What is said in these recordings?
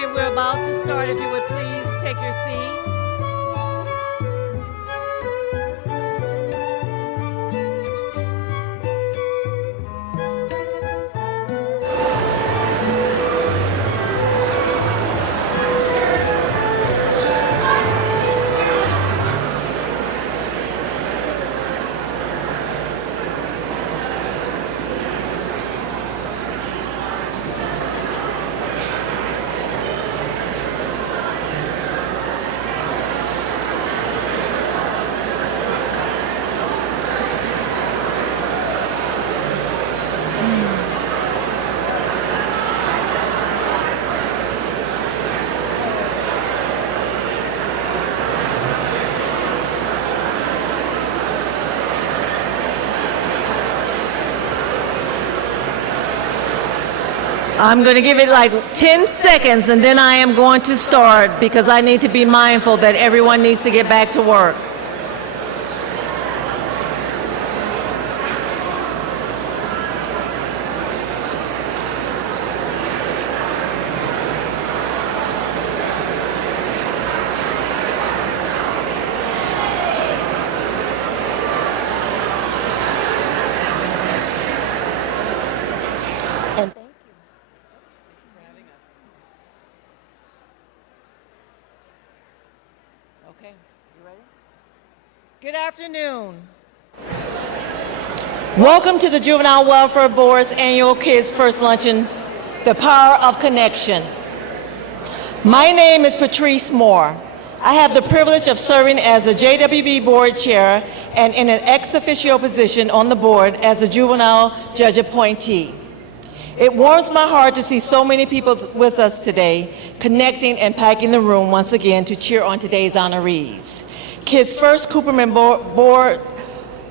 morning. We're about to start. If you would please take your seats. I'm going to give it like 10 seconds and then I am going to start because I need to be mindful that everyone needs to get back to work. And thank you. For having us. Okay, you ready? Good afternoon. Welcome to the Juvenile Welfare Board's annual Kids First Luncheon, The Power of Connection. My name is Patrice Moore. I have the privilege of serving as a JWB Board Chair and in an ex officio position on the board as a Juvenile Judge Appointee. It warms my heart to see so many people with us today, connecting and packing the room once again to cheer on today's honorees. Kids First Cooperman Board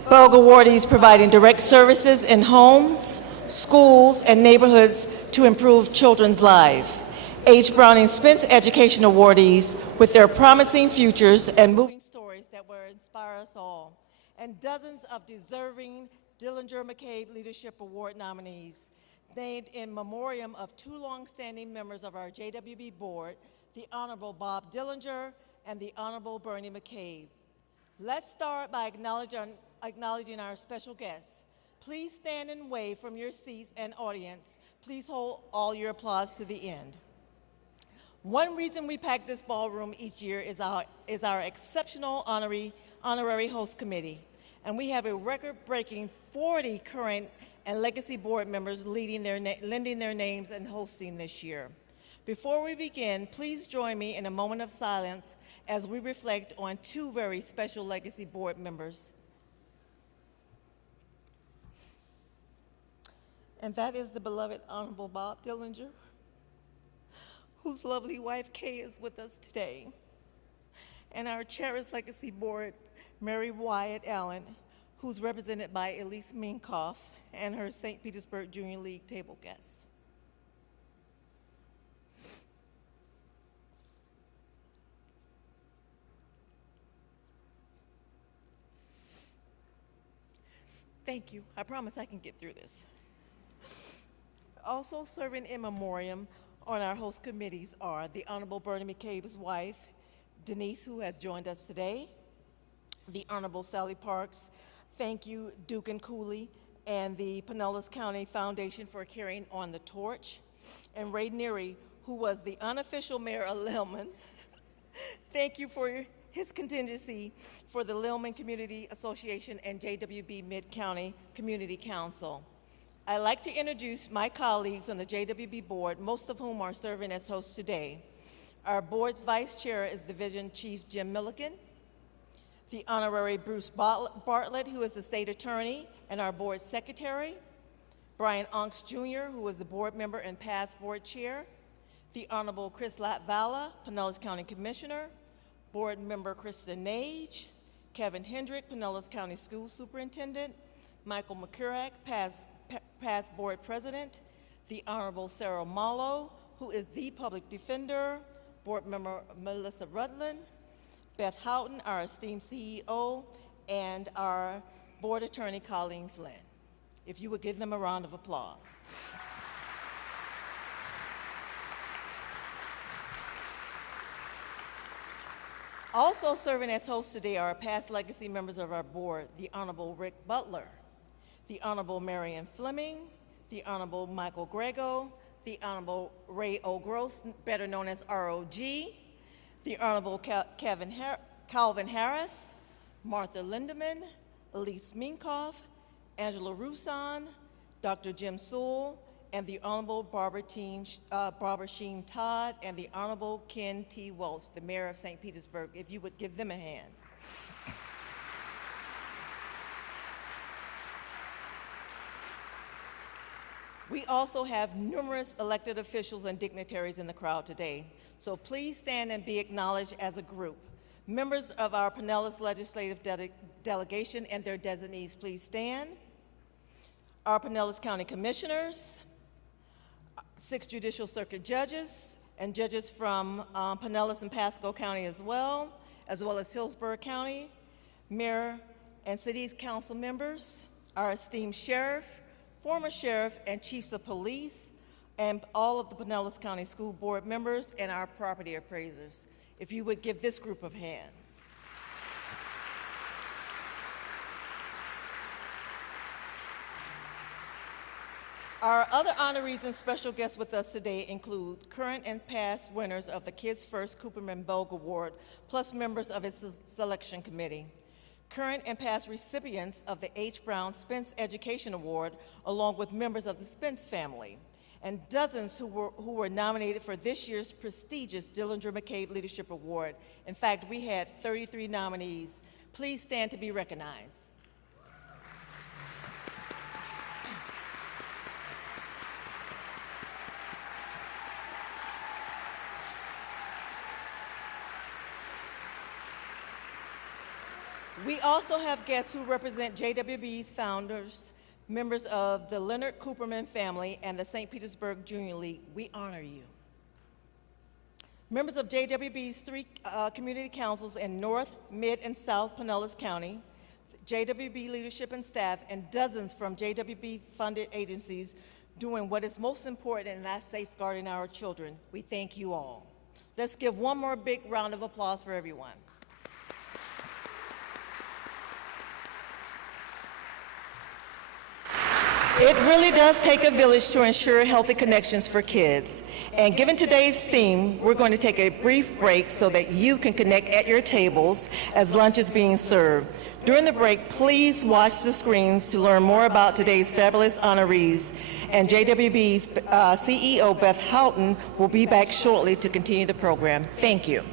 Belg awardees providing direct services in homes, schools, and neighborhoods to improve children's lives. H. Browning Spence Education awardees with their promising futures and moving stories that will inspire us all. And dozens of deserving Dillinger McCabe Leadership Award nominees, named in memoriam of two long-standing members of our JWB board, the Honorable Bob Dillinger and the Honorable Bernie McCabe. Let's start by acknowledging our special guests. Please stand and wave from your seats and audience. Please hold all your applause to the end. One reason we pack this ballroom each year is our exceptional honorary host committee. And we have a record-breaking 40 current and legacy board members lending their names and hosting this year. Before we begin, please join me in a moment of silence as we reflect on two very special legacy board members. And that is the beloved Honorable Bob Dillinger, whose lovely wife Kay is with us today, and our cherished legacy board, Mary Wyatt Allen, who's represented by Elise Minkoff and her St. Petersburg Junior League table guests. Thank you. I promise I can get through this. Also serving in memoriam on our host committees are the Honorable Bernie McCabe's wife, Denise, who has joined us today, the Honorable Sally Parks, thank you, Duke and Cooley, and the Pinellas County Foundation for carrying on the torch, and Ray Neary, who was the unofficial mayor of Lillman. Thank you for his contingency for the Lillman Community Association and JWB Mid-County Community Council. I'd like to introduce my colleagues on the JWB board, most of whom are serving as hosts today. Our board's vice chair is Division Chief Jim Milliken, the Honorary Bruce Bartlett, who is the state attorney and our board secretary, Brian Unks Jr., who is the board member and past board chair, the Honorable Chris Latvala, Pinellas County Commissioner, board member Kristen Nage, Kevin Hendrick, Pinellas County School Superintendent, Michael McCurrack, past board president, the Honorable Sarah Mallow, who is the public defender, board member Melissa Rutland, Beth Houghton, our esteemed CEO, and our board attorney, Colleen Flynn. If you would give them a round of applause. Also serving as hosts today are past legacy members of our board, the Honorable Rick Butler, the Honorable Marion Fleming, the Honorable Michael Grego, the Honorable Ray O. Gross, better known as ROG, the Honorable Calvin Harris, Martha Lindeman, Elise Minkoff, Angela Roussan, Dr. Jim Sewell, and the Honorable Barbara Sheen Todd, and the Honorable Ken T. Welch, the Mayor of St. Petersburg. If you would give them a hand. We also have numerous elected officials and dignitaries in the crowd today, so please stand and be acknowledged as a group. Members of our Pinellas Legislative Delegation and their designees, please stand. Our Pinellas County Commissioners, 6 Judicial Circuit judges, and judges from Pinellas and Pasco County as well as Hillsborough County, Mayor and City Council members, our esteemed Sheriff, former Sheriff, and Chiefs of Police, and all of the Pinellas County School Board members and our property appraisers. If you would give this group a hand. Our other honorees and special guests with us today include current and past winners of the KidsFirst Cooperman Bogue Award, plus members of its selection committee. Current and past recipients of the H. Brown Spence Education Award, along with members of the Spence family, and dozens who were nominated for this year's prestigious Dillinger McCabe Leadership Award. In fact, we had 33 nominees. Please stand to be recognized. We also have guests who represent JWB's founders, members of the Leonard Cooperman family, and the St. Petersburg Junior League. We honor you. Members of JWB's 3 community councils in North, Mid, and South Pinellas County, JWB leadership and staff, and dozens from JWB-funded agencies doing what is most important, and that's safeguarding our children. We thank you all. Let's give one more big round of applause for everyone. It really does take a village to ensure healthy connections for kids. And given today's theme, we're going to take a brief break so that you can connect at your tables as lunch is being served. During the break, please watch the screens to learn more about today's fabulous honorees. And JWB's CEO, Beth Houghton, will be back shortly to continue the program. Thank you.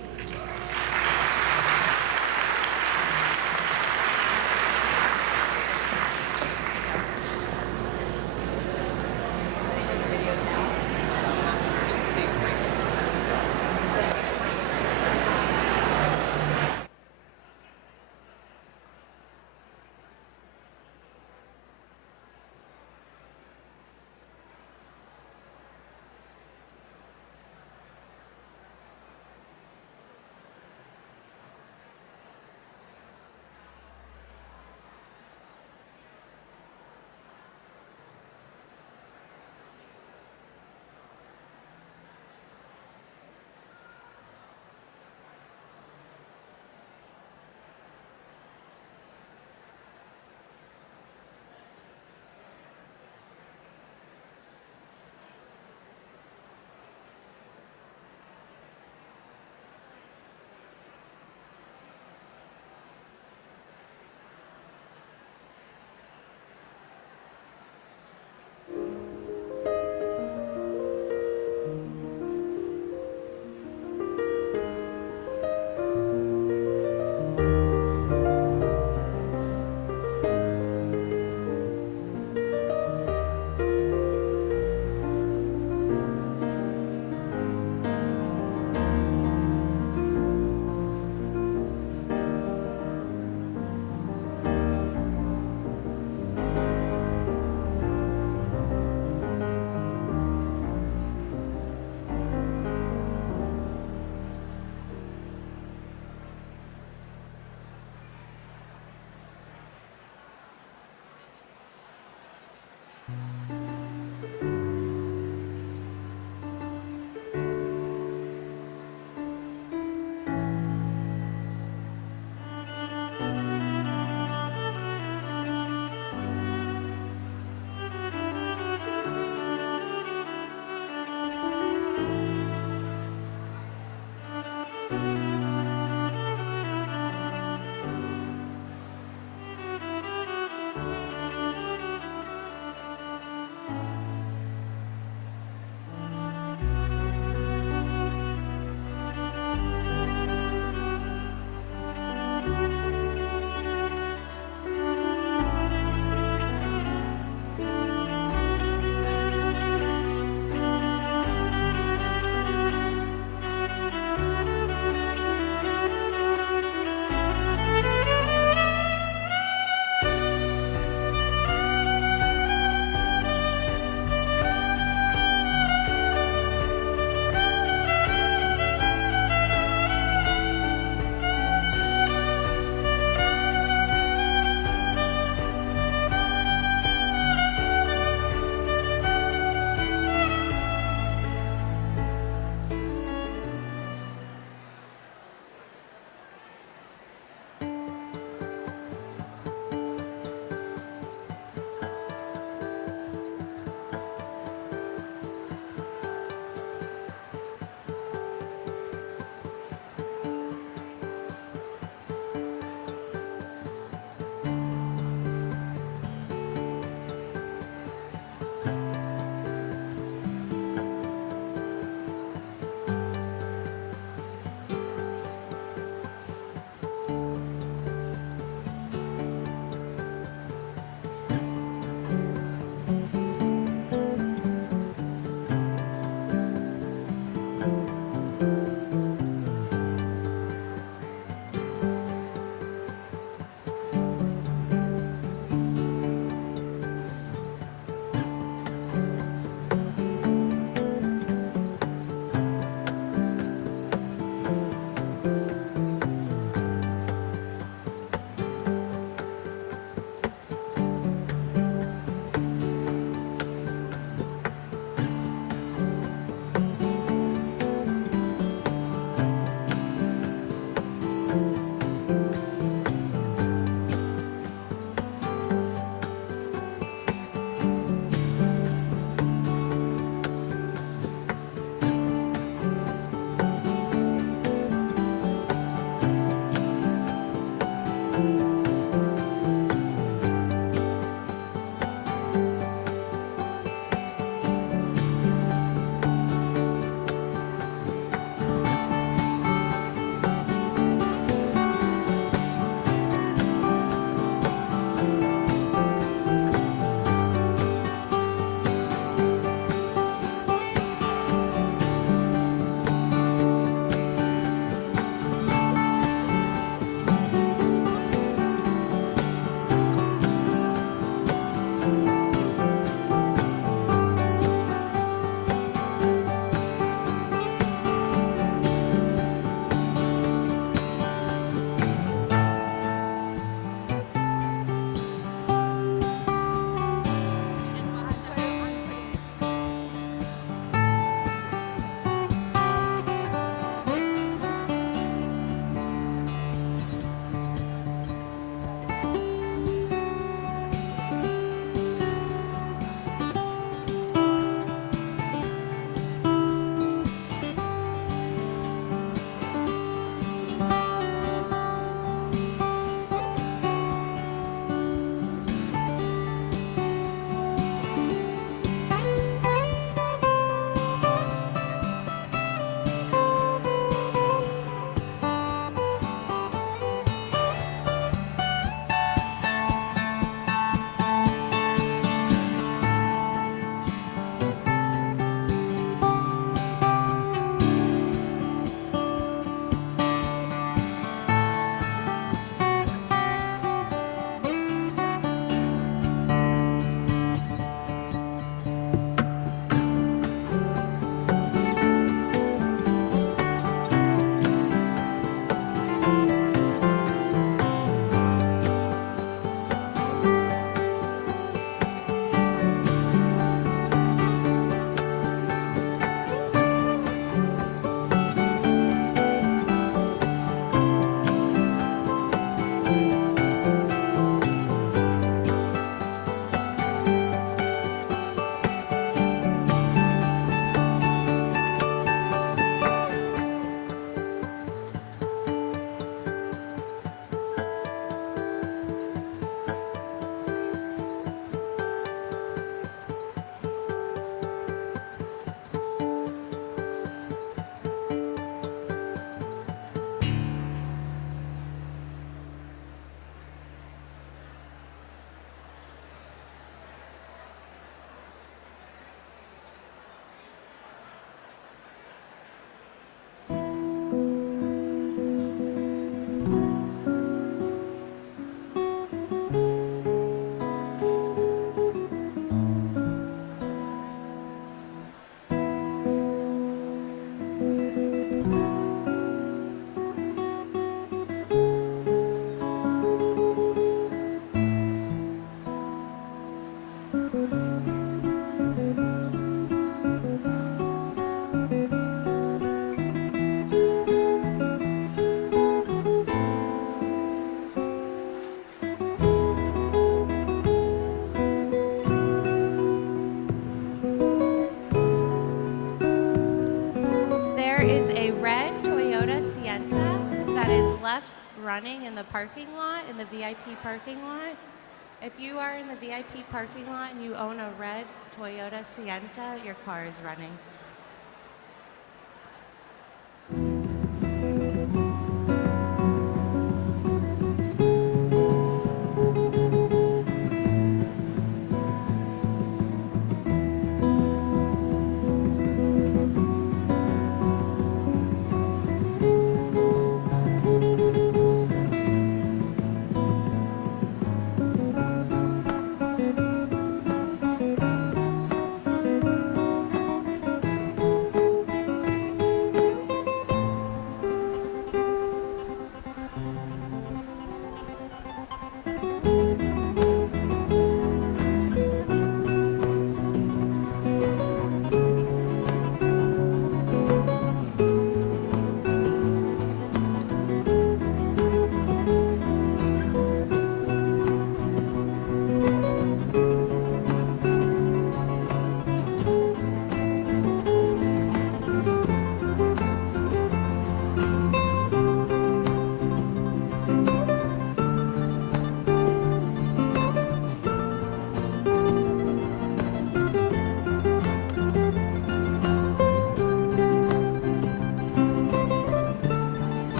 left running in the parking lot, in the VIP parking lot. If you are in the VIP parking lot and you own a red Toyota Sienta, your car is running.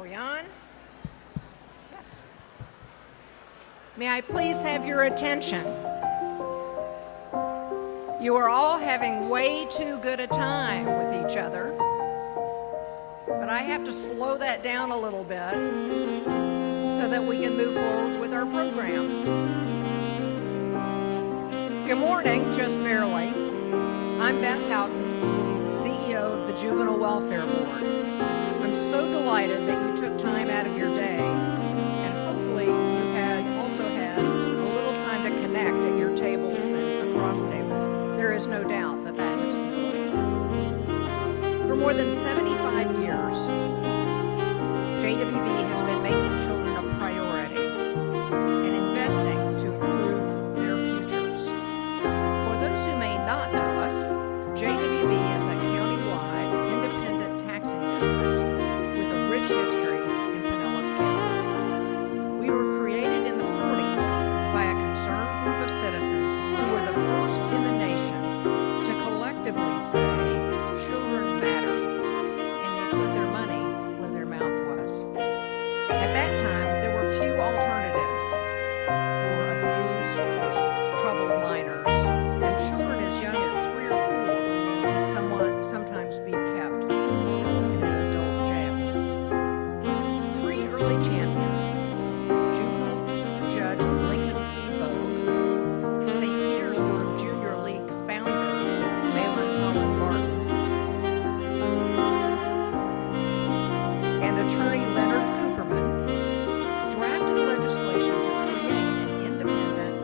Are we on? Yes. May I please have your attention? You are all having way too good a time with each other, but I have to slow that down a little bit so that we can move forward with our program. Good morning, just barely. I'm Beth Houghton, CEO of the Juvenile Welfare Board. I'm so delighted that you took time out of your day, and hopefully you also had a little time to connect at your tables and across tables. There is no doubt that that has been good. For more than 75 years, JWB has been making children a priority and investing to improve their futures. For those who may not know us, JWB is a county-wide independent taxing district with a rich history in Pinellas County. We were created in the 40s by a concerned group of citizens who were the first in the nation to collectively say, children matter, and they put their money where their mouth was. At that time, there were few alternatives for abused or troubled minors, and children as young as 3 or 4 would sometimes be kept in an adult jail. 3 early champions, Juvenile Judge Lincoln C. Bogue, St. Petersburg Junior League founder Malin Holland Barton, and attorney Leonard Cooperman, drafted legislation to create an independent,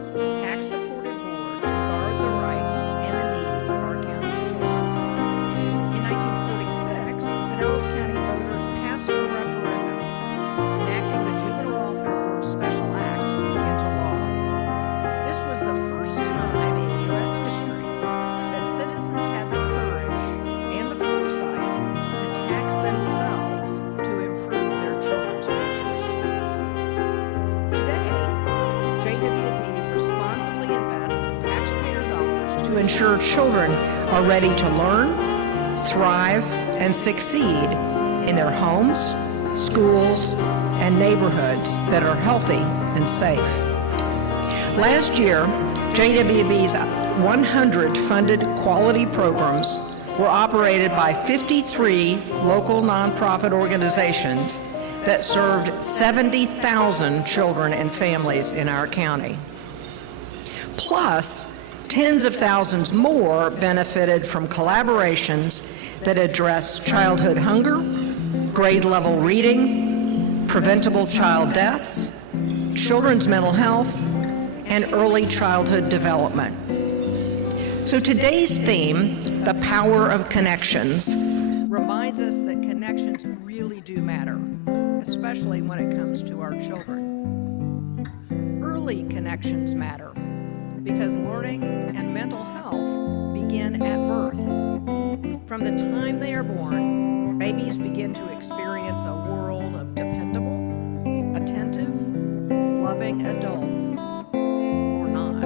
tax-supported board to guard the rights and the needs of our county's children. In 1946, Pinellas County voters passed a referendum enacting the Juvenile Welfare Board Special Act into law. This was the first time in U.S. history that citizens had the courage and the foresight to tax themselves to improve their children's futures. Today, JWB responsibly invests taxpayer dollars to ensure children are ready to learn, thrive, and succeed in their homes, schools, and neighborhoods that are healthy and safe. Last year, JWB's 100 funded quality programs were operated by 53 local nonprofit organizations that served 70,000 children and families in our county. Plus, tens of thousands more benefited from collaborations that address childhood hunger, grade-level reading, preventable child deaths, children's mental health, and early childhood development. So today's theme, the power of connections, reminds us that connections really do matter, especially when it comes to our children. Early connections matter because learning and mental health begin at birth. From the time they are born, babies begin to experience a world of dependable, attentive, loving adults, or not.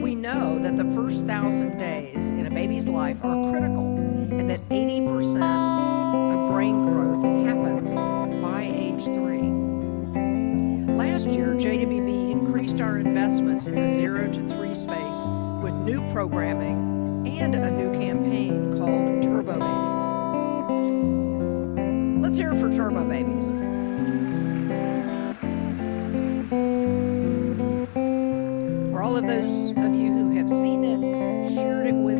We know that the first 1,000 days in a baby's life are critical and that 80% of brain growth happens by age 3. Last year, JWB increased our investments in the 0 to 3 space with new programming and a new campaign called Turbo Babies. Let's hear it for Turbo Babies. For all of those of you who have seen it, shared it with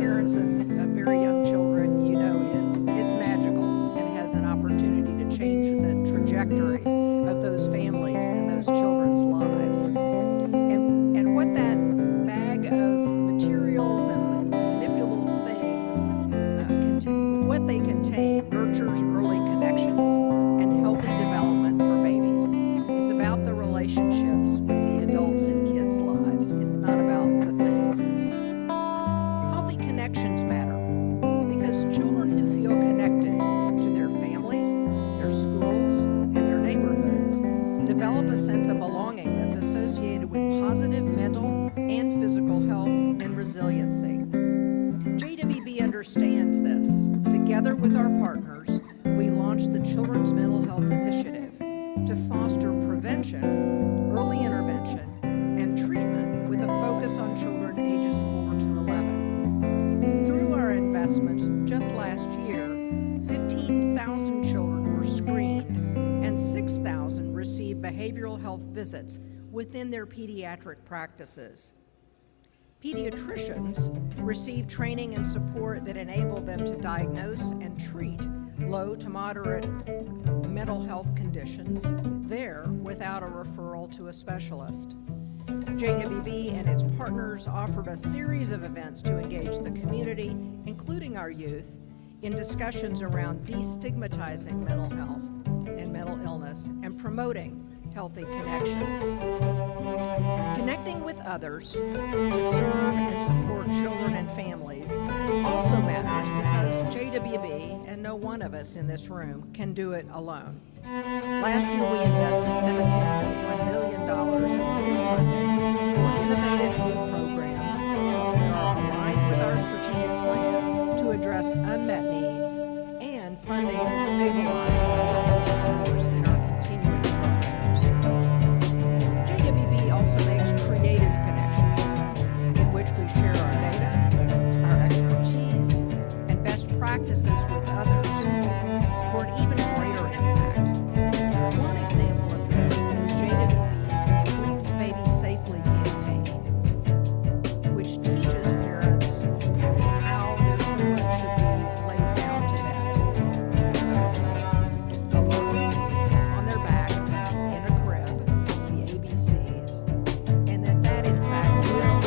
parents of very young children, you know it's magical and has an opportunity to change the trajectory of those families and those children's lives. And what that bag of materials and manipulable things what they contain nurtures early connections and healthy development for babies. It's about the relationships with the adults in kids' lives. It's not about the things. Healthy connections matter because children who feel connected to their families, their schools, and their neighborhoods develop a sense of belonging that's associated with positive mental and physical health and resiliency. JWB understands this. Together with our partners, we launched the Children's Mental Health Initiative to foster prevention, early intervention, and treatment with a focus on children ages 4 to 11. Through our investments just last year, 15,000 children were screened and 6,000 received behavioral health visits within their pediatric practices. Pediatricians receive training and support that enable them to diagnose and treat low to moderate mental health conditions there without a referral to a specialist. JWB and its partners offered a series of events to engage the community, including our youth, in discussions around destigmatizing mental health and mental illness and promoting healthy connections. Connecting with others to serve and support children and families also matters because JWB and no one of us in this room can do it alone. Last year we invested $17.1 million in funding for innovative new programs that are aligned with our strategic plan to address unmet needs and funding to stabilize the workforce in our continuing programs. JWB also makes creative connections in which we share our data, our expertise, and best practices with others for an even greater impact. One example of this is JWB's Sleep Baby Safely campaign, which teaches parents how their children should be laid down to bed. Alone, on their back, in a crib, the ABCs, and that in fact will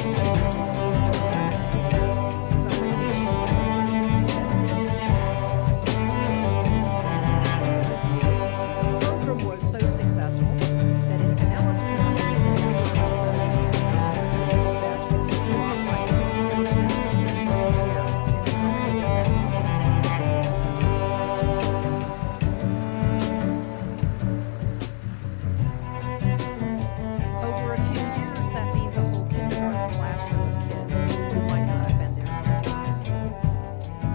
supplication The program was so successful that in Pinellas County, deaths dropped by 50% in the first year. Over a few years, that means a whole kindergarten classroom of kids who might not have been there otherwise.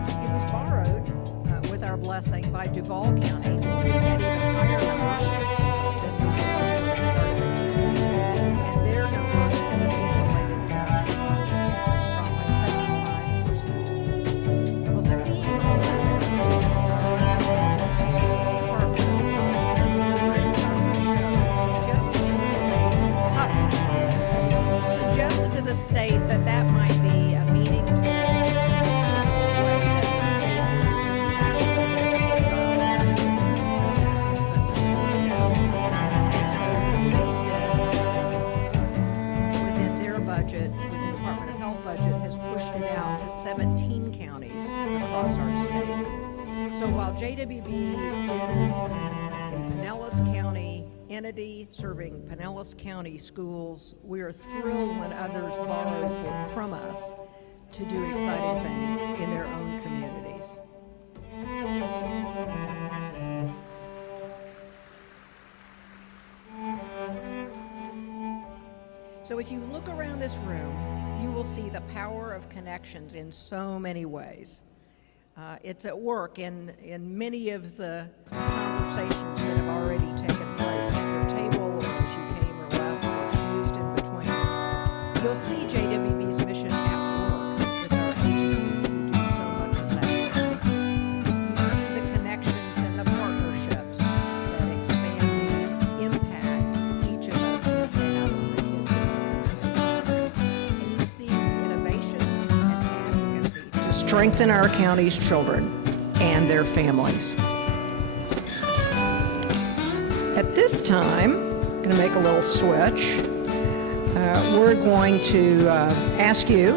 It was borrowed, with our blessing, by Duval County, who had even higher numbers than we did when we started. And their numbers of sleep-related deaths dropped by 75%. Well, seeing all of this, suggested to the state that that might be a meaningful way that the state and so the state within their budget, with the Department of Health budget, has pushed it out to 17 counties across our state. So while JWB is in Pinellas County entity serving Pinellas County schools, we are thrilled when others borrow from us to do exciting things in their own communities. So if you look around this room, you will see the power of connections in so many ways. It's at work in many of the conversations that have already taken place at your table, or as you came or left, or schmoozed in between. You'll see JWB's mission at work with our agencies who do so much of that work. You see the connections and the partnerships that expand and impact each of us can have on the kids. And you see innovation and advocacy to strengthen our county's children and their families. At this time, I'm going to make a little switch. We're going to ask you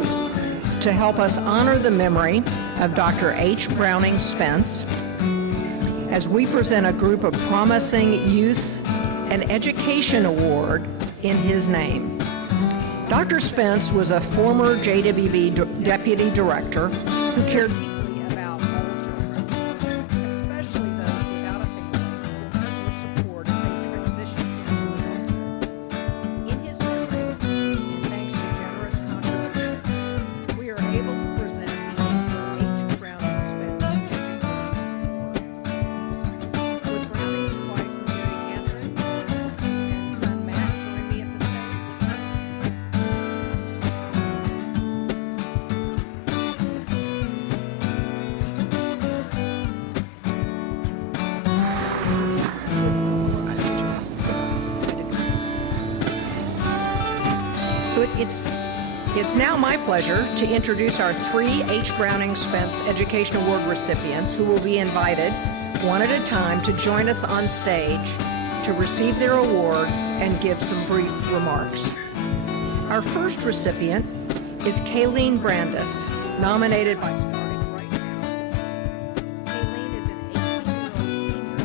to help us honor the memory of Dr. H. Browning Spence as we present a group of promising youth and education award in his name. Dr. Spence was a former JWB deputy director who cared deeply about all children, especially those without a family, or support as they transition into adulthood. In his memory, and thanks to generous contributions, we are able to present the H. Browning Spence Education Award. It's now my pleasure to introduce our 3 H. Browning Spence Education Award recipients who will be invited, one at a time, to join us on stage to receive their award and give some brief remarks. Our first recipient is Kayleen Brandis, nominated by starting right now. Kayleen is an 18-year-old senior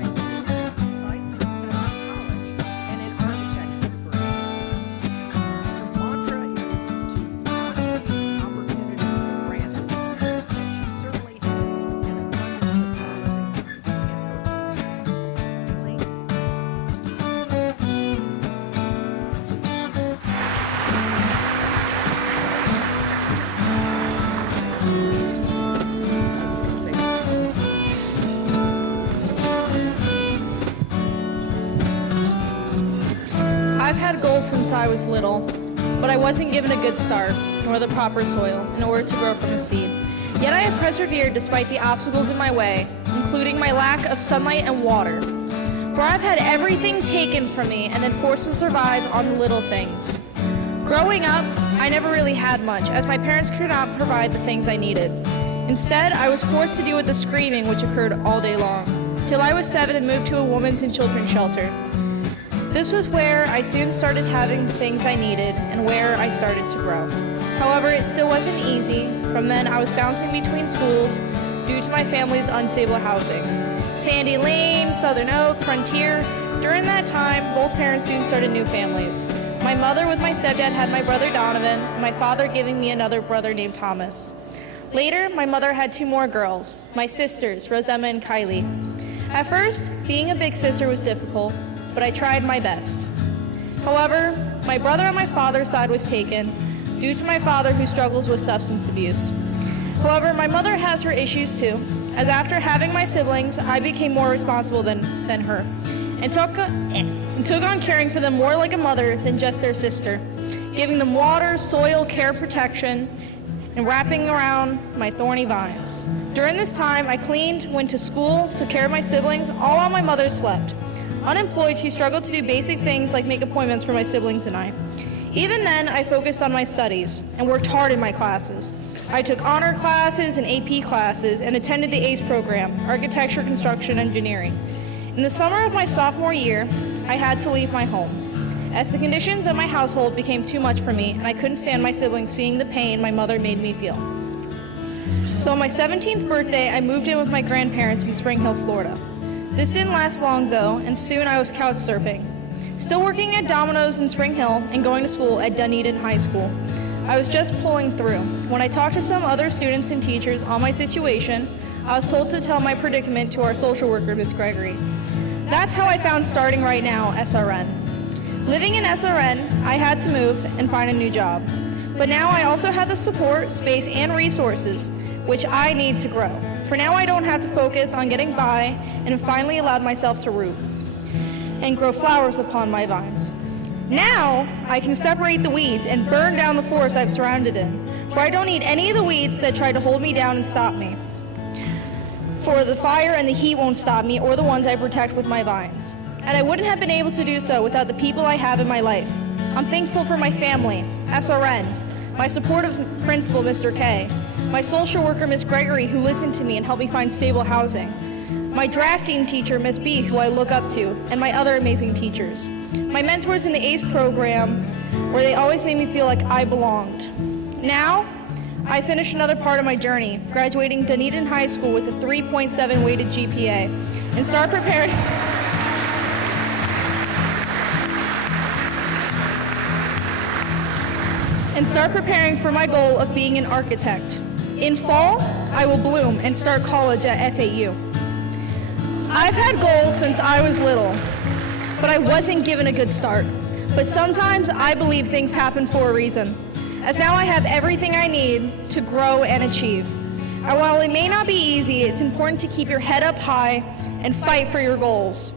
at Dunedin High School, Site Successor College, and an architecture degree. Her mantra is to take opportunities for granted, and she certainly has an abundance of promising things in her future. Kayleen? I've had goals since I was little, but I wasn't given a good start, nor the proper soil, in order to grow from a seed. Yet I have persevered despite the obstacles in my way, including my lack of sunlight and water. For I've had everything taken from me and then forced to survive on the little things. Growing up, I never really had much, as my parents could not provide the things I needed. Instead, I was forced to deal with the screaming which occurred all day long, till I was 7 and moved to a women's and children's shelter. This was where I soon started having the things I needed and where I started to grow. However, it still wasn't easy. From then, I was bouncing between schools due to my family's unstable housing. Sandy Lane, Southern Oak, Frontier. During that time, both parents soon started new families. My mother with my stepdad had my brother Donovan, and my father giving me another brother named Thomas. Later, my mother had 2 more girls, my sisters, Rosemma and Kylie. At first, being a big sister was difficult, but I tried my best. However, my brother on my father's side was taken due to my father who struggles with substance abuse. However, my mother has her issues too, as after having my siblings, I became more responsible than her, and took on caring for them more like a mother than just their sister, giving them water, soil, care, protection, and wrapping around my thorny vines. During this time, I cleaned, went to school, took care of my siblings, all while my mother slept. Unemployed, she struggled to do basic things like make appointments for my siblings and I. Even then, I focused on my studies and worked hard in my classes. I took honor classes and AP classes and attended the ACE program, Architecture, Construction, Engineering. In the summer of my sophomore year, I had to leave my home, as the conditions of my household became too much for me and I couldn't stand my siblings seeing the pain my mother made me feel. So on my 17th birthday, I moved in with my grandparents in Spring Hill, Florida. This didn't last long though, and soon I was couch surfing. Still working at Domino's in Spring Hill and going to school at Dunedin High School. I was just pulling through. When I talked to some other students and teachers on my situation, I was told to tell my predicament to our social worker, Ms. Gregory. That's how I found Starting Right Now, SRN. Living in SRN, I had to move and find a new job. But now I also have the support, space, and resources which I need to grow. For now, I don't have to focus on getting by and finally allowed myself to root and grow flowers upon my vines. Now, I can separate the weeds and burn down the forest I've surrounded in, for I don't need any of the weeds that try to hold me down and stop me. For the fire and the heat won't stop me or the ones I protect with my vines. And I wouldn't have been able to do so without the people I have in my life. I'm thankful for my family, SRN, my supportive principal, Mr. K, my social worker, Ms. Gregory, who listened to me and helped me find stable housing, my drafting teacher, Ms. B, who I look up to, and my other amazing teachers, my mentors in the ACE program, where they always made me feel like I belonged. Now, I finished another part of my journey, graduating Dunedin High School with a 3.7 weighted GPA, and start preparing for my goal of being an architect. In fall, I will bloom and start college at FAU. I've had goals since I was little, but I wasn't given a good start. But sometimes I believe things happen for a reason, as now I have everything I need to grow and achieve. And while it may not be easy, it's important to keep your head up high and fight for your goals.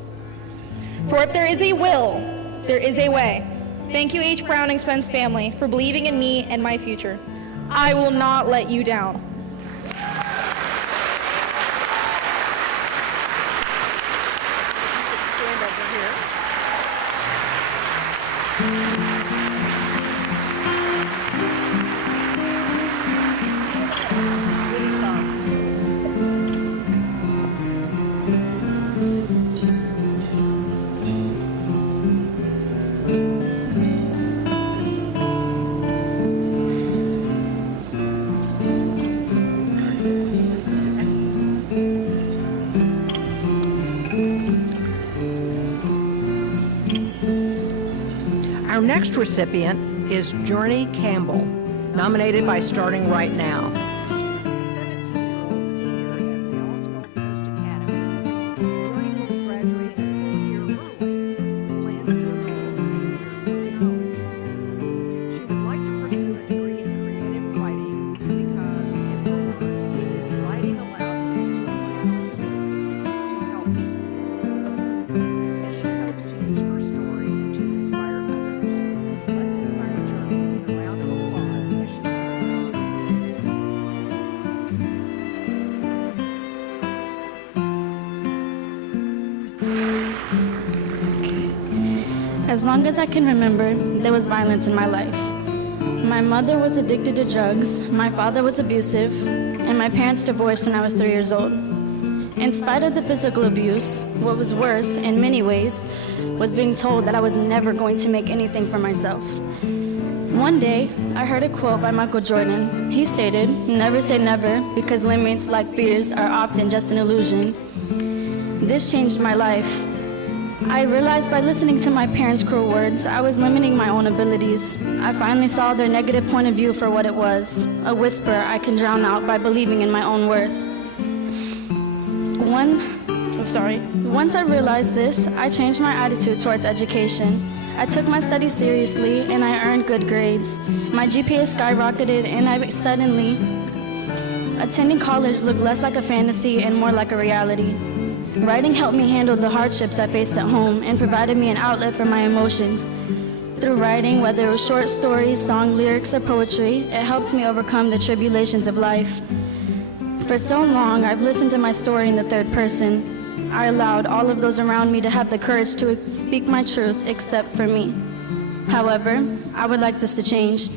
For if there is a will, there is a way. Thank you, H. Browning Spence family, for believing in me and my future. I will not let you down. Stand over here. Our next recipient is Journey Campbell, nominated by Starting Right Now. A 17-year-old senior at Dallas Gulf Coast Academy, Journey will be graduating a full year early and plans to enroll in St. Petersburg College. She would like to pursue a degree in creative writing because, in her words, writing allowed me to tell my own story to help people. And she hopes to use her story to inspire others. Let's inspire Journey with a round of applause as she joins us on the stage. As long as I can remember, there was violence in my life. My mother was addicted to drugs, my father was abusive, and my parents divorced when I was 3 years old. In spite of the physical abuse, what was worse, in many ways, was being told that I was never going to make anything for myself. One day, I heard a quote by Michael Jordan. He stated, "Never say never, because limits like fears are often just an illusion." This changed my life. I realized by listening to my parents' cruel words, I was limiting my own abilities. I finally saw their negative point of view for what it was, a whisper I can drown out by believing in my own worth. Once I realized this, I changed my attitude towards education. I took my studies seriously and I earned good grades. My GPA skyrocketed and attending college looked less like a fantasy and more like a reality. Writing helped me handle the hardships I faced at home and provided me an outlet for my emotions. Through writing, whether it was short stories, song lyrics, or poetry, it helped me overcome the tribulations of life. For so long, I've listened to my story in the third person. I allowed all of those around me to have the courage to speak my truth except for me. However, I would like this to change.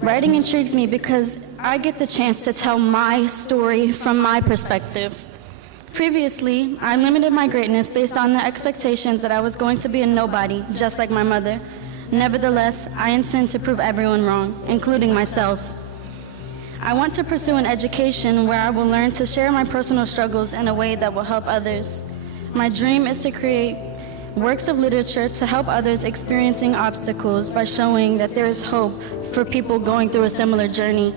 Writing intrigues me because I get the chance to tell my story from my perspective. Previously, I limited my greatness based on the expectations that I was going to be a nobody, just like my mother. Nevertheless, I intend to prove everyone wrong, including myself. I want to pursue an education where I will learn to share my personal struggles in a way that will help others. My dream is to create works of literature to help others experiencing obstacles by showing that there is hope for people going through a similar journey.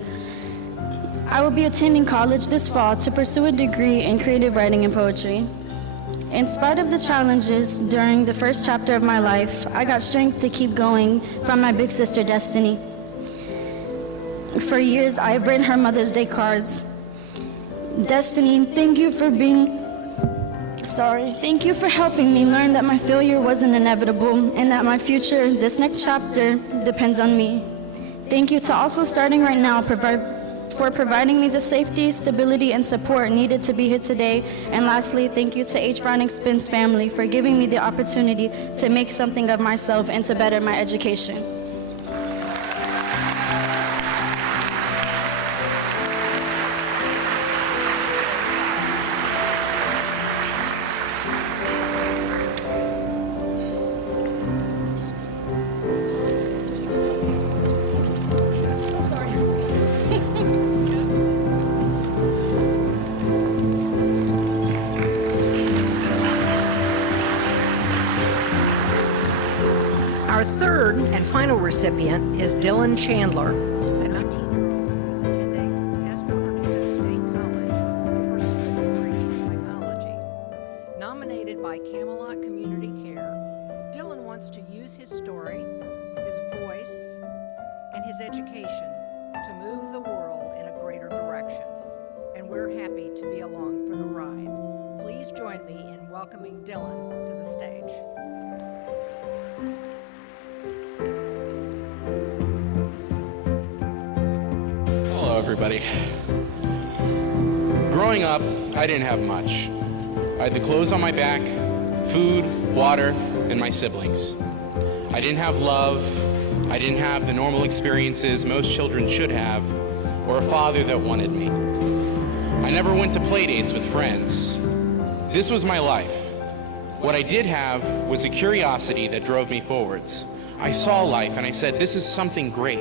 I will be attending college this fall to pursue a degree in creative writing and poetry. In spite of the challenges during the first chapter of my life, I got strength to keep going from my big sister, Destiny. For years, I have written her Mother's Day cards. Destiny, thank you for helping me learn that my failure wasn't inevitable and that my future, this next chapter, depends on me. Thank you to also Starting Right Now for providing me the safety, stability, and support needed to be here today. And lastly, thank you to H. Browning Spence family for giving me the opportunity to make something of myself and to better my education. Our third and final recipient is Dylan Chandler, a 19-year-old who is attending Pasco Hernando State College to pursue a degree in psychology. Nominated by Camelot Community Care, Dylan wants to use his story, his voice, and his education to move the world in a greater direction. And we're happy to be along for the ride. Please join me in welcoming Dylan to the stage. Hello, everybody. Growing up, I didn't have much. I had the clothes on my back, food, water, and my siblings. I didn't have love. I didn't have the normal experiences most children should have, or a father that wanted me. I never went to play dates with friends. This was my life. What I did have was a curiosity that drove me forwards. I saw life and I said, this is something great.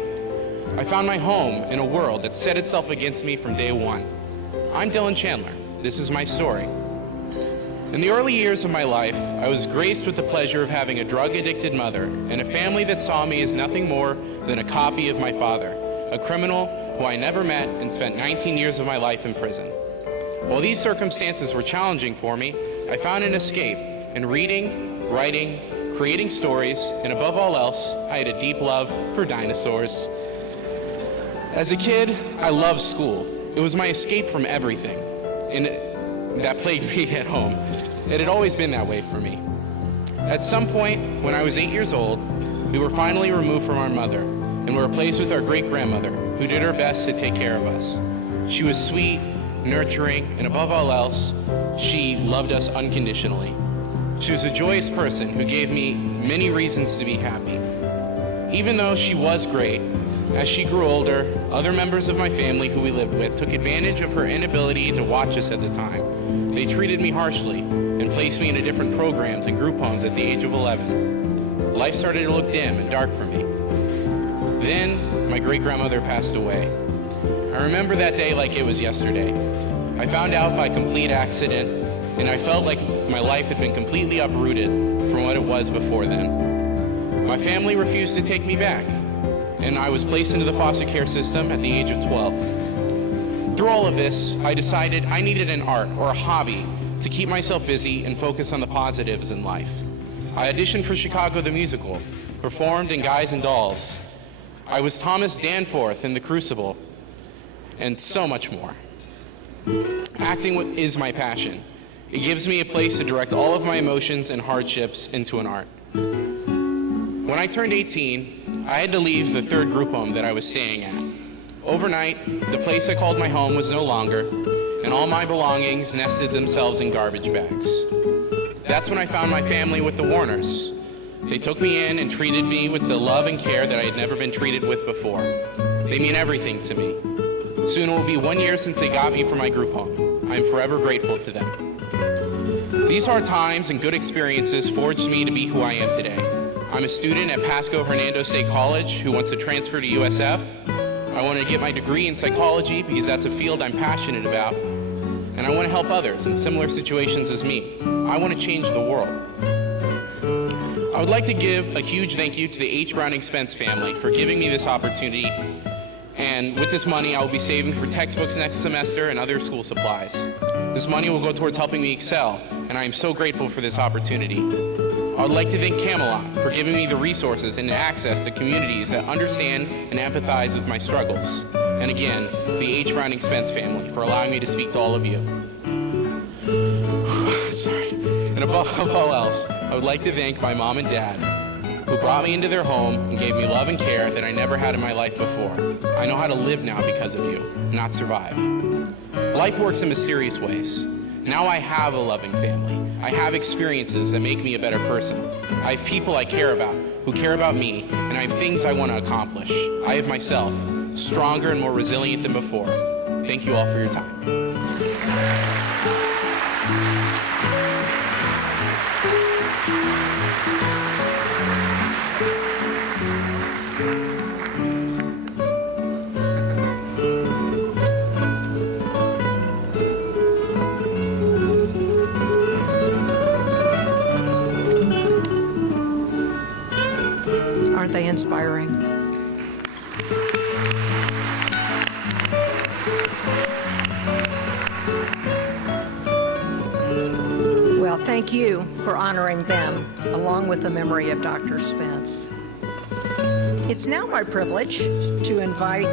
I found my home in a world that set itself against me from day one. I'm Dylan Chandler. This is my story. In the early years of my life, I was graced with the pleasure of having a drug-addicted mother and a family that saw me as nothing more than a copy of my father, a criminal who I never met and spent 19 years of my life in prison. While these circumstances were challenging for me, I found an escape in reading, writing, creating stories, and above all else, I had a deep love for dinosaurs. As a kid, I loved school. It was my escape from everything, and that plagued me at home. It had always been that way for me. At some point, when I was 8 years old, we were finally removed from our mother and were replaced with our great-grandmother, who did her best to take care of us. She was sweet, nurturing, and above all else, she loved us unconditionally. She was a joyous person who gave me many reasons to be happy. Even though she was great, as she grew older, other members of my family who we lived with took advantage of her inability to watch us at the time. They treated me harshly and placed me into different programs and group homes at the age of 11. Life started to look dim and dark for me. Then, my great-grandmother passed away. I remember that day like it was yesterday. I found out by complete accident, and I felt like my life had been completely uprooted from what it was before then. My family refused to take me back, and I was placed into the foster care system at the age of 12. Through all of this, I decided I needed an art or a hobby to keep myself busy and focus on the positives in life. I auditioned for Chicago the Musical, performed in Guys and Dolls. I was Thomas Danforth in The Crucible, and so much more. Acting is my passion. It gives me a place to direct all of my emotions and hardships into an art. When I turned 18, I had to leave the third group home that I was staying at. Overnight, the place I called my home was no longer, and all my belongings nested themselves in garbage bags. That's when I found my family with the Warners. They took me in and treated me with the love and care that I had never been treated with before. They mean everything to me. Soon it will be 1 year since they got me from my group home. I am forever grateful to them. These hard times and good experiences forged me to be who I am today. I'm a student at Pasco Hernando State College who wants to transfer to USF. I want to get my degree in psychology because that's a field I'm passionate about. And I want to help others in similar situations as me. I want to change the world. I would like to give a huge thank you to the H. Browning Spence family for giving me this opportunity. And with this money, I will be saving for textbooks next semester and other school supplies. This money will go towards helping me excel, and I am so grateful for this opportunity. I would like to thank Camelot for giving me the resources and access to communities that understand and empathize with my struggles. And again, the H. Browning Spence family for allowing me to speak to all of you. Sorry. And above all else, I would like to thank my mom and dad who brought me into their home and gave me love and care that I never had in my life before. I know how to live now because of you, not survive. Life works in mysterious ways. Now I have a loving family. I have experiences that make me a better person. I have people I care about who care about me, and I have things I want to accomplish. I have myself, stronger and more resilient than before. Thank you all for your time. Aren't they inspiring? Well, thank you for honoring them, along with the memory of Dr. Spence. It's now my privilege to invite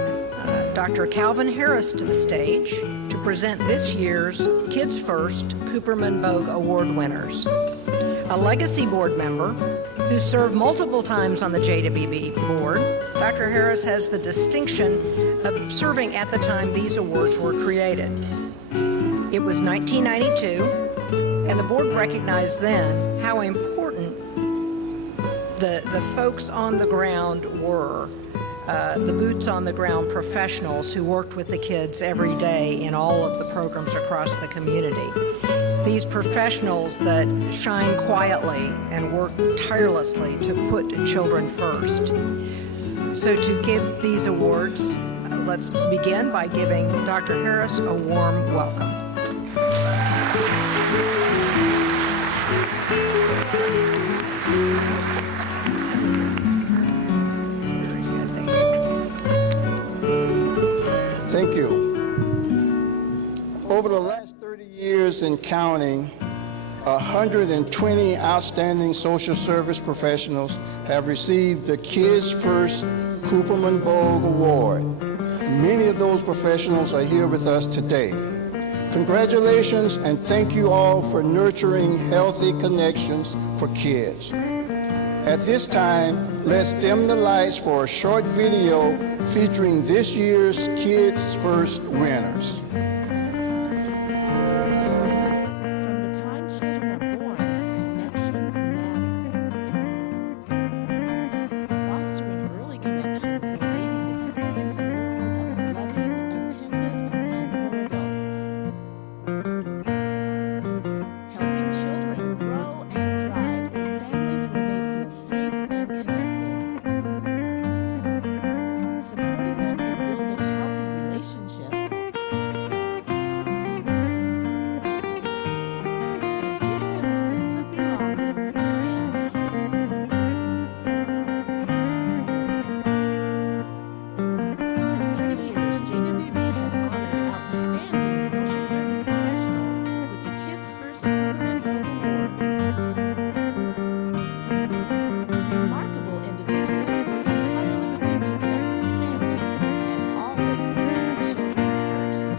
Dr. Calvin Harris to the stage to present this year's Kids First Cooperman Bogue Award winners. A legacy board member who served multiple times on the JWB board, Dr. Harris has the distinction of serving at the time these awards were created. It was 1992, and the board recognized then how important the folks on the ground were, the boots on the ground professionals who worked with the kids every day in all of the programs across the community. These professionals that shine quietly and work tirelessly to put children first. So to give these awards, let's begin by giving Dr. Harris a warm welcome. counting, 120 outstanding social service professionals have received the KidsFirst Cooperman Bogue Award. Many of those professionals are here with us today. Congratulations and thank you all for nurturing healthy connections for kids. At this time, let's dim the lights for a short video featuring this year's KidsFirst winners. From the time children are born, connections matter. Fostering early connections so babies experience a world of loving, attentive, dependable adults. Helping children grow and thrive in families where they feel safe and connected. Supporting them in building healthy relationships. Giving them a sense of belonging and For 30 years, Jada Baby has honored outstanding social service professionals with the KidsFirst Cooperman Bogue Award. Remarkable individuals working tirelessly to connect with families and always putting children first.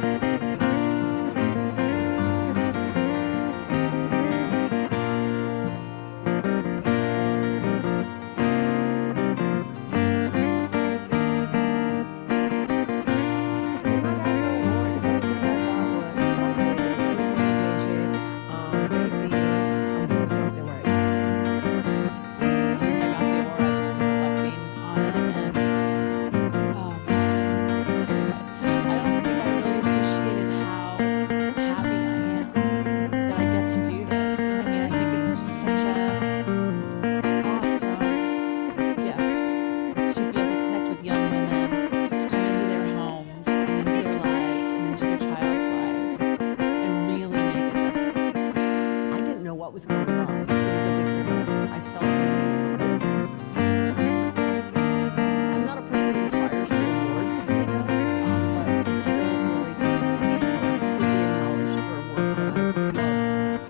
When I got the award, the first thing I thought was, okay, they're really paying attention. They see me, I'm doing something right. Since I got the award, I've just been reflecting on it, and I don't think I really appreciated how happy I am that I get to do this. I mean, I think it's just such a awesome gift to be able to connect with young women, come into their homes, and into their lives, and into their child's life, and really make a difference. I didn't know what was going on. It was a big surprise. I felt relieved. I'm not a person who aspires to awards, but it's still really painful to be acknowledged for work that I love.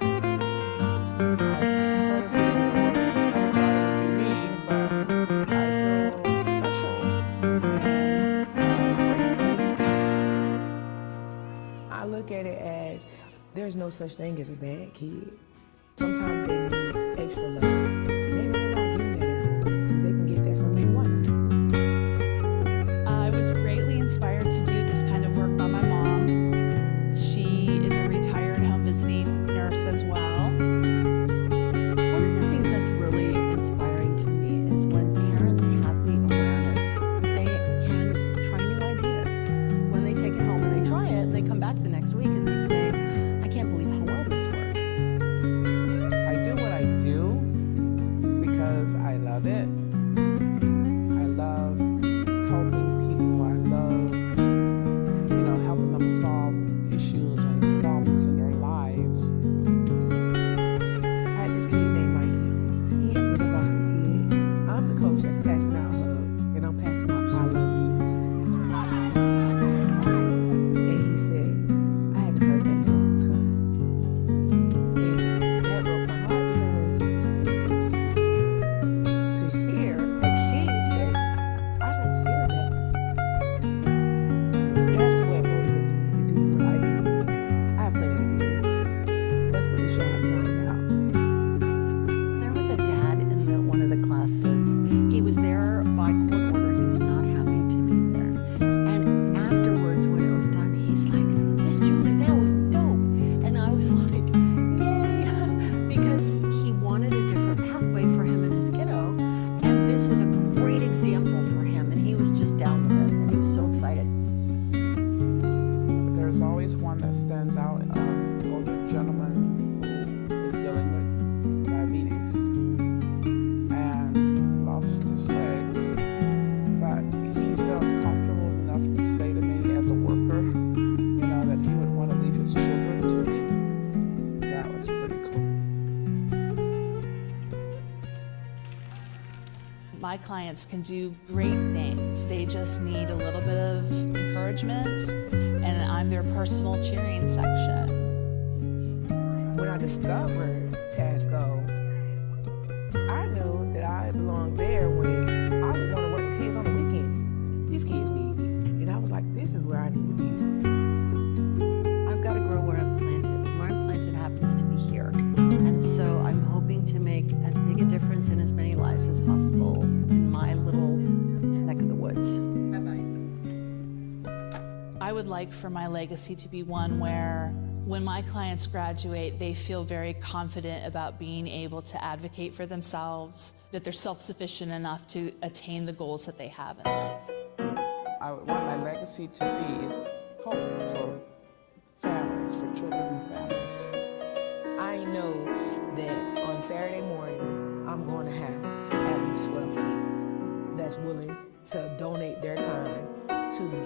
I look at it as there's no such thing as a bad kid. Sometimes they need extra love. Maybe they're not getting that at home. If they can get that from me, why not? I was greatly inspired to do this kind of work by my mom. She is a retired home visiting nurse as well. One of the things that's really inspiring to me is when parents have the awareness, they can try new ideas. When they take it home and they try it, they come back the next week and they say, I can't believe how well this works. I do what I do because I love it. I love helping people. I love, helping them solve issues and problems in their lives. I had this kid named Mikey. He was a foster kid. I'm the coach that's passing out hugs, and I'm passing out I love yous. And he said, I haven't heard that in a long time. And that broke my heart because to hear a kid say, I don't hear that. That's what motivates me to do what I do. I have plenty to give. That's what the show is all about. There was a dad in one of the classes. He was there by court order. He was not happy to be there. And afterwards, when it was done, he's like, Miss Julie, that was dope. And I was like, yay, because he wanted a different pathway for him and his kiddo. And this was a great example for him. And he was just down with it. And he was so excited. But there's always one that stands out. An older gentleman who was dealing with diabetes and lost his legs, but he felt comfortable enough to say to me as a worker, that he would want to leave his children to me. That was pretty cool. My clients can do great things. They just need a little bit of encouragement, and I'm their personal cheering section. discovered Tasco, I knew that I belonged there when I would want to work with kids on the weekends. These kids need me. And I was like, this is where I need to be. I've got to grow where I'm planted. Where I'm planted happens to be here. And so I'm hoping to make as big a difference in as many lives as possible in my little neck of the woods. I would like for my legacy to be one where when my clients graduate, they feel very confident about being able to advocate for themselves, that they're self-sufficient enough to attain the goals that they have in life. I would want my legacy to be hope for families, for children and families. I know that on Saturday mornings, I'm going to have at least 12 kids that's willing to donate their time to me.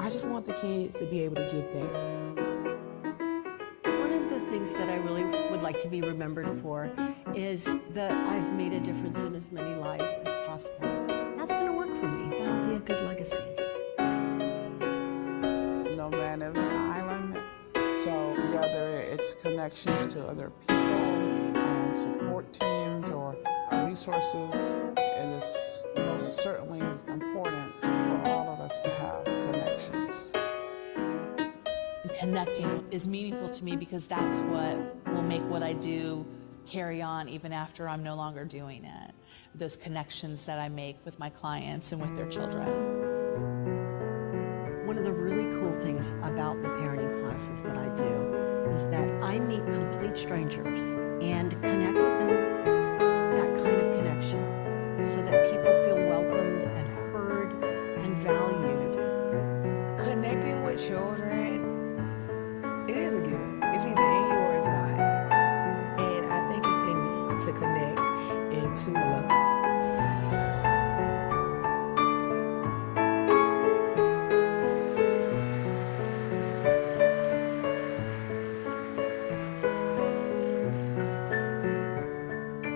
I just want the kids to be able to give back. One of the things that I really would like to be remembered for is that I've made a difference in as many lives as possible. That's going to work for me. That'll be a good legacy. No man is an island, so whether it's connections to other people, support teams, or resources, it is most certainly important for all of us to have connections. Connecting is meaningful to me because that's what will make what I do carry on even after I'm no longer doing it. Those connections that I make with my clients and with their children. One of the really cool things about the parenting classes that I do is that I meet complete strangers and connect with them, that kind of connection, so that people feel welcomed and heard and valued. Connecting with children, it is a gift. It's either in you or it's not. And I think it's in me to connect and to love.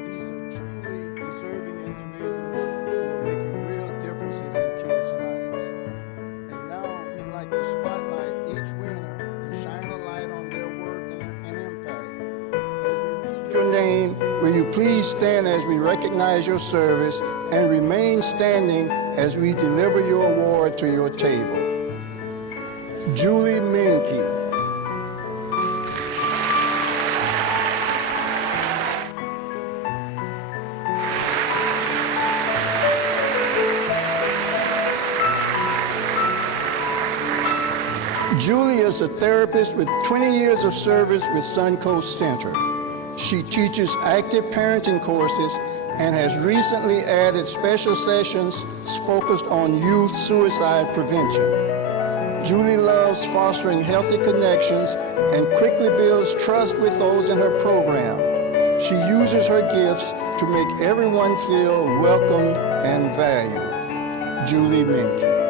These are truly deserving individuals who are making real differences in kids' lives. And now we'd like to spotlight each winner and shine a light on their work and impact. As we read your name, will you please stand as we recognize your service and remain standing as we deliver your award to your table. Julie Menke. Julie is a therapist with 20 years of service with Suncoast Center. She teaches active parenting courses and has recently added special sessions focused on youth suicide prevention. Julie loves fostering healthy connections and quickly builds trust with those in her program. She uses her gifts to make everyone feel welcomed and valued. Julie Menke.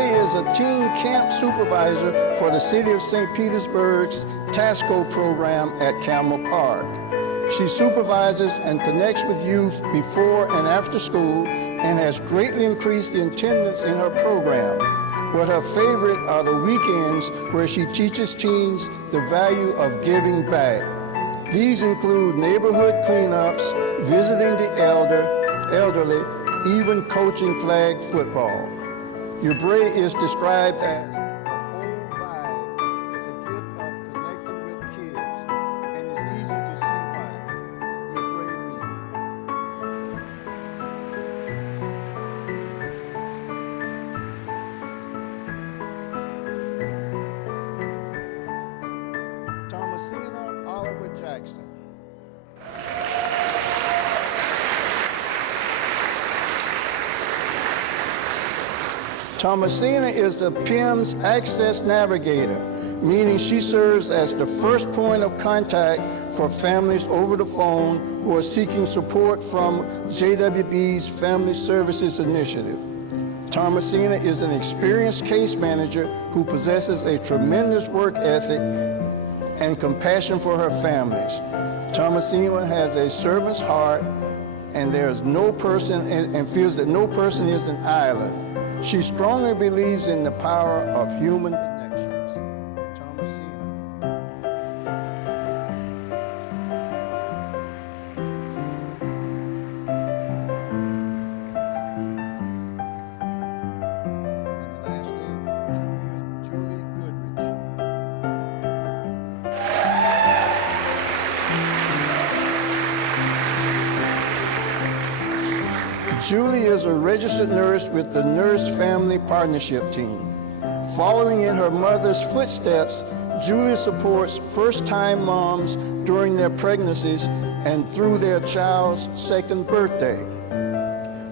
Is a teen camp supervisor for the City of St. Petersburg's TASCO program at Camel Park. She supervises and connects with youth before and after school and has greatly increased the attendance in her program. But her favorite are the weekends where she teaches teens the value of giving back. These include neighborhood cleanups, visiting the elderly, even coaching flag football. Your Bray is described as the whole vibe with the gift of connecting with kids, and it's easy to see why. Your Bray Reed. Thomasina Oliver Jackson. Thomasina is the PIMS Access Navigator, meaning she serves as the first point of contact for families over the phone who are seeking support from JWB's Family Services Initiative. Thomasina is an experienced case manager who possesses a tremendous work ethic and compassion for her families. Thomasina has a servant's heart and there's no person and feels that no person is an island. She strongly believes in the power of human connections. Thomasina. And lastly, Julie Goodrich. Julie is a registered nurse with the Nurse Family Partnership Team. Following in her mother's footsteps, Julie supports first-time moms during their pregnancies and through their child's second birthday.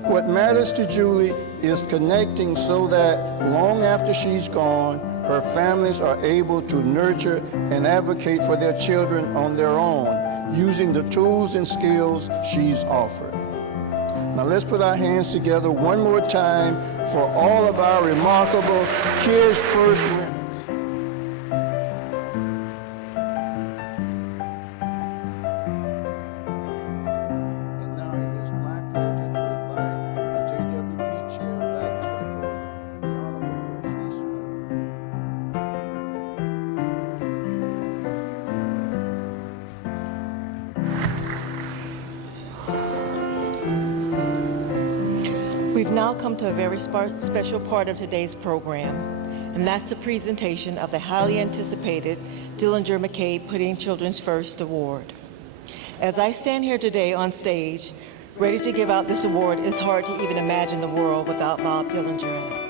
What matters to Julie is connecting so that long after she's gone, her families are able to nurture and advocate for their children on their own, using the tools and skills she's offered. Now let's put our hands together one more time for all of our remarkable Kids First winners. And now it is my pleasure to invite the JWB chair back to the podium, the Honorable Patrice We've now come to a very special part of today's program, and that's the presentation of the highly anticipated Dillinger McCabe Putting Children's First Award. As I stand here today on stage, ready to give out this award, it's hard to even imagine the world without Bob Dillinger in it.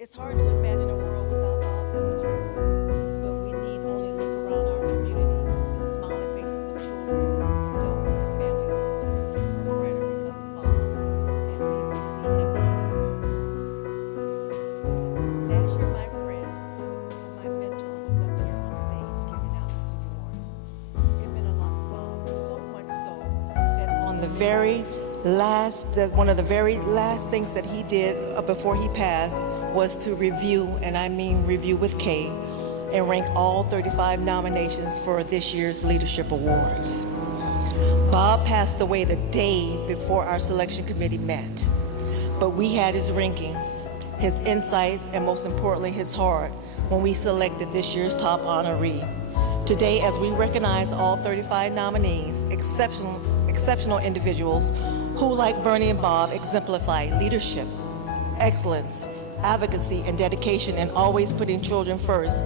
It's hard to imagine a world without Bob Dillinger, but we need only look around our community to the smiling faces of children, adults, and family whose futures are brighter because of Bob, and we will see him everywhere. Last year, my friend and my mentor was up here on stage giving out this award. It meant a lot to Bob, so much so that one of the very last things that he did before he passed was to review, and I mean review with K, and rank all 35 nominations for this year's Leadership Awards. Bob passed away the day before our selection committee met, but we had his rankings, his insights, and most importantly, his heart when we selected this year's top honoree. Today, as we recognize all 35 nominees, exceptional individuals who, like Bernie and Bob, exemplify leadership, excellence, advocacy, and dedication, and always putting children first.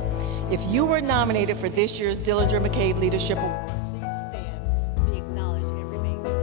If you were nominated for this year's Dillinger McCabe Leadership Award, please stand, be acknowledged, and remain standing.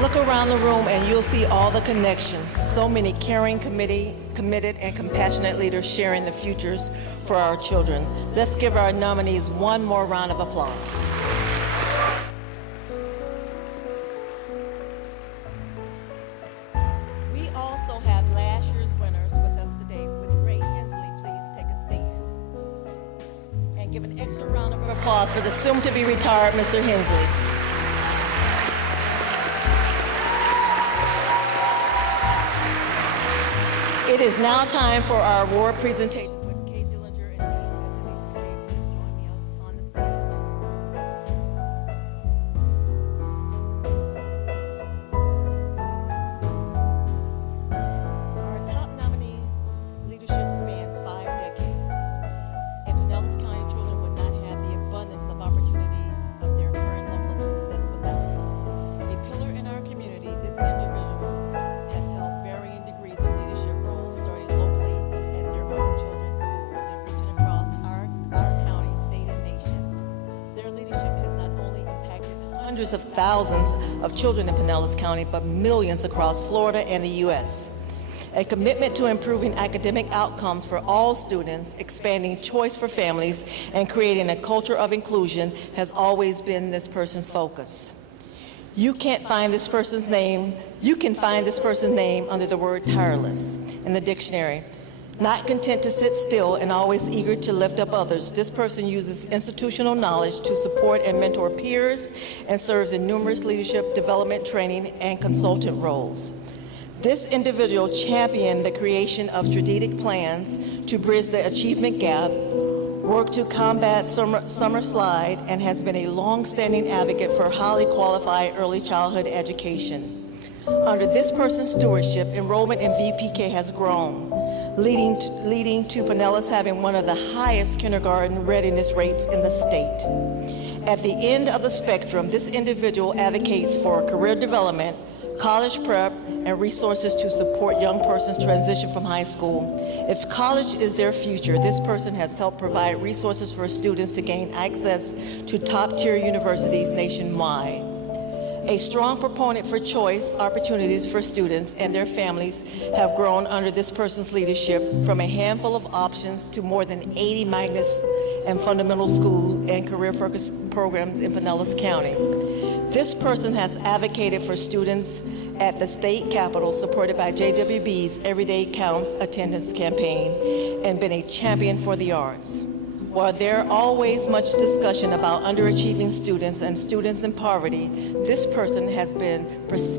Look around the room and you'll see all the connections. So many caring, committed, and compassionate leaders sharing the futures for our children. Let's give our nominees one more round of applause. We also have last year's winners with us today. Would Ray Hensley please take a stand? And give an extra round of applause for the soon-to-be retired Mr. Hensley. It is now time for our award presentation. Would Kay Dillinger and Denise McCabe please join me on the stage? Our top nominees' leadership spans 5 decades, and Pinellas County children would not have the abundance of opportunities of their current level of success without them. A pillar in our community, this individual has held varying degrees of leadership roles, starting locally at their own children's school, then reaching across our county, state, and nation. Their leadership has not only impacted hundreds of thousands of children in Pinellas County, but millions across Florida and the U.S. A commitment to improving academic outcomes for all students, expanding choice for families, and creating a culture of inclusion has always been this person's focus. You can find this person's name under the word tireless in the dictionary. Not content to sit still and always eager to lift up others, this person uses institutional knowledge to support and mentor peers and serves in numerous leadership development, training, and consultant roles. This individual championed the creation of strategic plans to bridge the achievement gap, worked to combat summer slide, and has been a long-standing advocate for highly qualified early childhood education. Under this person's stewardship, enrollment in VPK has grown, leading to Pinellas having one of the highest kindergarten readiness rates in the state. At the end of the spectrum, this individual advocates for career development, college prep, and resources to support young persons transition from high school. If college is their future, this person has helped provide resources for students to gain access to top-tier universities nationwide. A strong proponent for choice opportunities for students and their families have grown under this person's leadership, from a handful of options to more than 80 magnet and fundamental school and career-focused programs in Pinellas County. This person has advocated for students at the state capitol, supported by JWB's Everyday Counts attendance campaign, and been a champion for the arts. While there always much discussion about underachieving students and students in poverty, this person has been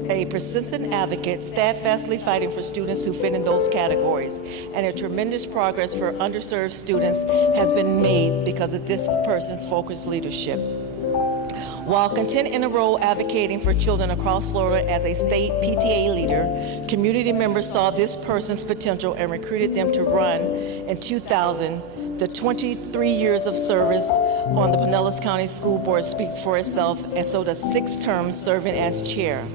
a persistent advocate, steadfastly fighting for students who fit in those categories, and a tremendous progress for underserved students has been made because of this person's focused leadership. While content in a role advocating for children across Florida as a state PTA leader, community members saw this person's potential and recruited them to run in 2000. The 23 years of service on the Pinellas County School Board speaks for itself, and so does 6 terms serving as chair.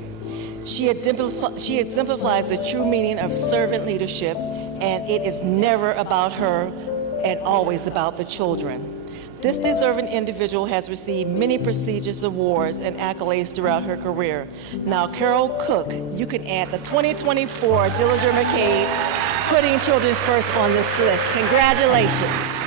She exemplifies the true meaning of servant leadership, and it is never about her and always about the children. This deserving individual has received many prestigious awards and accolades throughout her career. Now, Carol Cook, you can add the 2024 Dillinger McCabe Putting Children First on this list. Congratulations.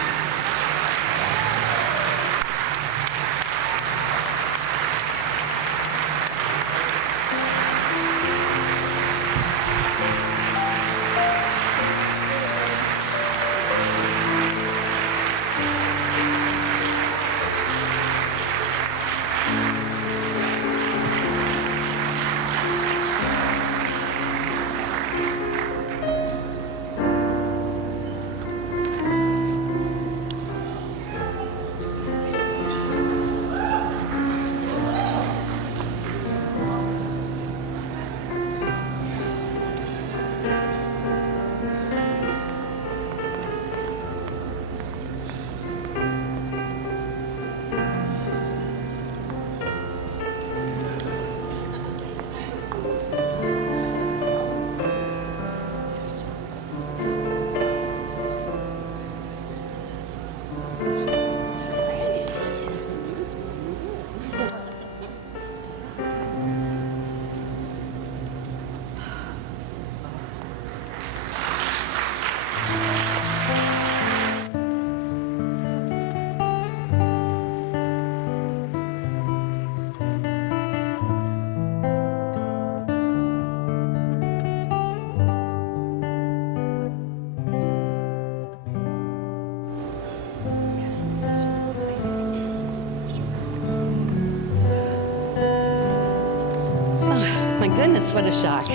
Goodness, what a shock.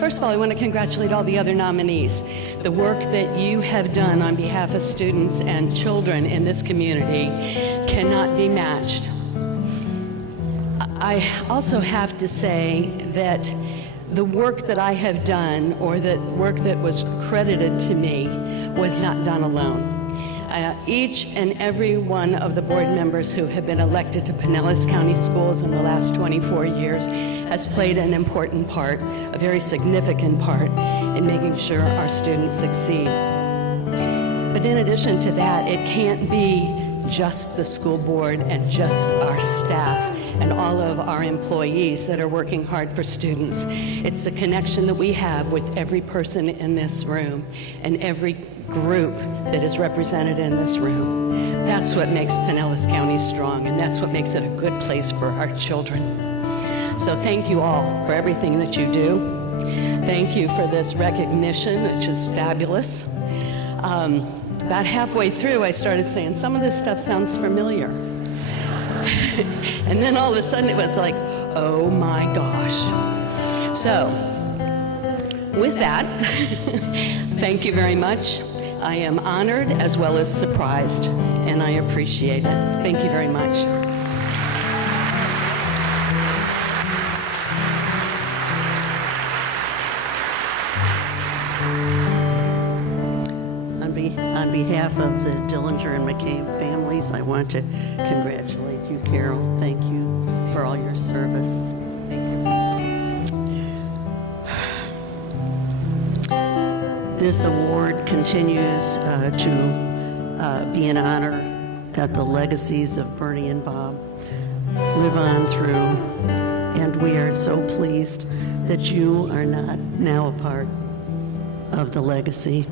First of all, I want to congratulate all the other nominees. The work that you have done on behalf of students and children in this community cannot be matched. I also have to say that the work that I have done, or the work that was credited to me, was not done alone. Each and every one of the board members who have been elected to Pinellas County Schools in the last 24 years has played an important part, a very significant part, in making sure our students succeed. But in addition to that, it can't be just the school board and just our staff and all of our employees that are working hard for students. It's the connection that we have with every person in this room and every group that is represented in this room. That's what makes Pinellas County strong, and that's what makes it a good place for our children. So thank you all for everything that you do. Thank you for this recognition, which is fabulous. About halfway through, I started saying, some of this stuff sounds familiar. And then all of a sudden it was like, oh my gosh. So, with that, thank you very much. I am honored as well as surprised, and I appreciate it. Thank you very much. On behalf of the Dillinger and McCabe families, I want to congratulate you, Carol. Thank you for all your service. This award continues to be an honor that the legacies of Bernie and Bob live on through, and we are so pleased that you are not now a part of the legacy.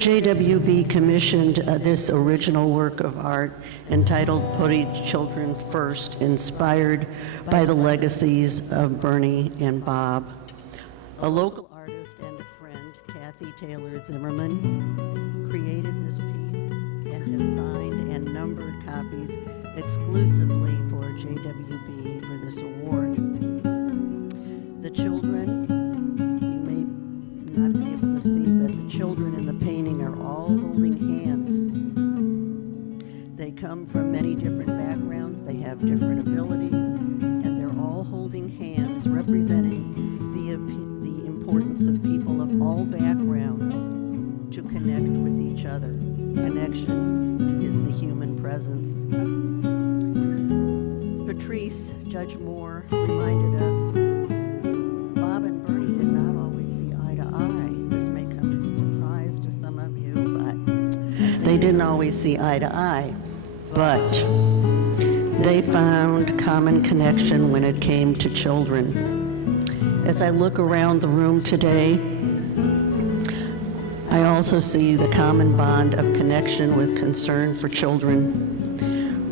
JWB commissioned this original work of art entitled Putting Children First, inspired by the legacies of Bernie and Bob. A local artist and a friend, Kathy Taylor Zimmerman, created this piece and has signed and numbered copies exclusively for JWB for this award. The children, you may not be able to see, but the children in the painting are all holding hands. They come from many different backgrounds, they have different abilities, and they're all holding hands, representing the importance of people of all backgrounds to connect with each other. Connection Patrice, Judge Moore, reminded us, Bob and Bernie did not always see eye to eye. This may come as a surprise to some of you, but they didn't always see eye to eye. But they found common connection when it came to children. As I look around the room today, I also see the common bond of connection with concern for children.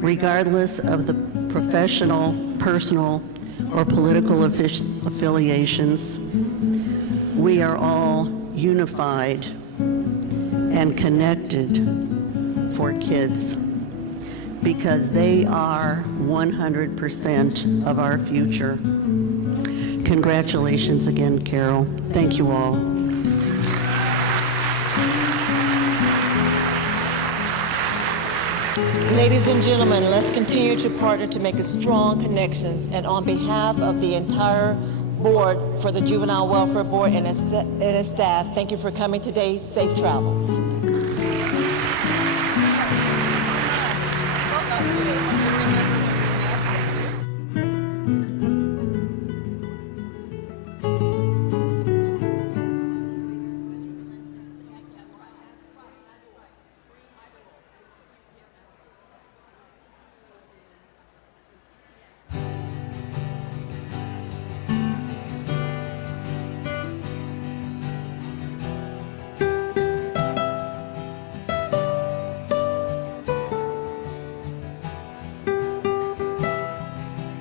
Regardless of the professional, personal, or political affiliations, we are all unified and connected for kids because they are 100% of our future. Congratulations again, Carol. Thank you all. Ladies and gentlemen, let's continue to partner to make strong connections. And on behalf of the entire board for the Juvenile Welfare Board and its staff, thank you for coming today. Safe travels.